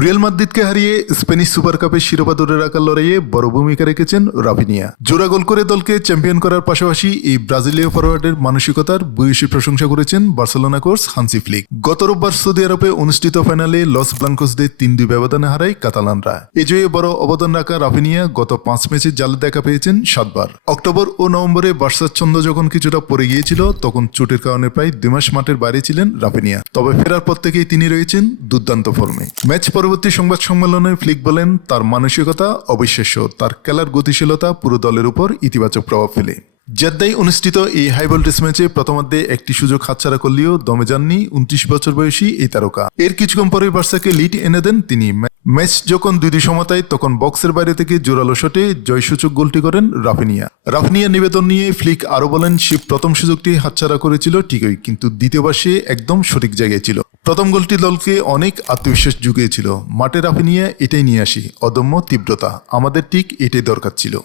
Real মাদ্রিদকে হারিয়ে Spanish super কাপের শিরোপা ধরে রাখার লড়াইয়ে বড় ভূমিকা রেখেছেন রাফিনিয়া। জোড়া গোল করে দলকে চ্যাম্পিয়ন করার পাশাপাশি এই ব্রাজিলীয় ফরোয়ার্ডের মানসিকতার ভূয়সী প্রশংসা করেছেন বার্সেলোনা কোর্স হানসি ফ্লিক। গত রোববার সৌদি আরবে অনুষ্ঠিত ফাইনালে লস ব্লাঙ্কোসদের তিন দুই ব্যবধানে হারায় কাতালানরা। এ জয়ে বড় অবদান রাখা রাফিনিয়া গত পাঁচ ম্যাচে জালে দেখা পেয়েছেন সাতবার। অক্টোবর ও নভেম্বরে বার্সার ছন্দ যখন কিছুটা পড়ে গিয়েছিল, তখন চোটের কারণে প্রায় দুই মাস মাঠের বাইরে ছিলেন রাফিনিয়া। তবে ফেরার পর থেকেই তিনি রয়েছেন দুর্দান্ত ফর্মে। ম্যাচ পরবর্তী সংবাদ সম্মেলনে ফ্লিক বলেন, তার মানসিকতা অবিশ্বাস্য, তার খেলার গতিশীলতা পুরো দলের উপর ইতিবাচক প্রভাব ফেলে। জেদ্দায় অনুষ্ঠিত এই হাই ভোল্টেজ ম্যাচে প্রথমার্ধে একটি সুযোগ হাতছাড়া করলেও দমে যাননি উনত্রিশ বছর বয়সী এই তারকা। এর কিছুক্ষণ পরে বার্সাকে লিড এনে দেন তিনি। ম্যাচ যখন দুই দুই সমতায়, তখন বক্সের বাইরে থেকে জোরালো শটে জয়সূচক গোলটি করেন রাফিনিয়া। রাফিনিয়া নিবেদন নিয়ে ফ্লিক আরও বলেন, সে প্রথম সুযোগটি হাতছাড়া করেছিল ঠিকই, কিন্তু দ্বিতীয়বার সে একদম সঠিক জায়গায় ছিল। প্রথম গোলটি দলকে অনেক আত্মবিশ্বাস জুগিয়েছিল। মাঠে রাফিনিয়া এটাই নিয়ে আসি। অদম্য তীব্রতা। আমাদের ঠিক এটাই দরকার ছিল।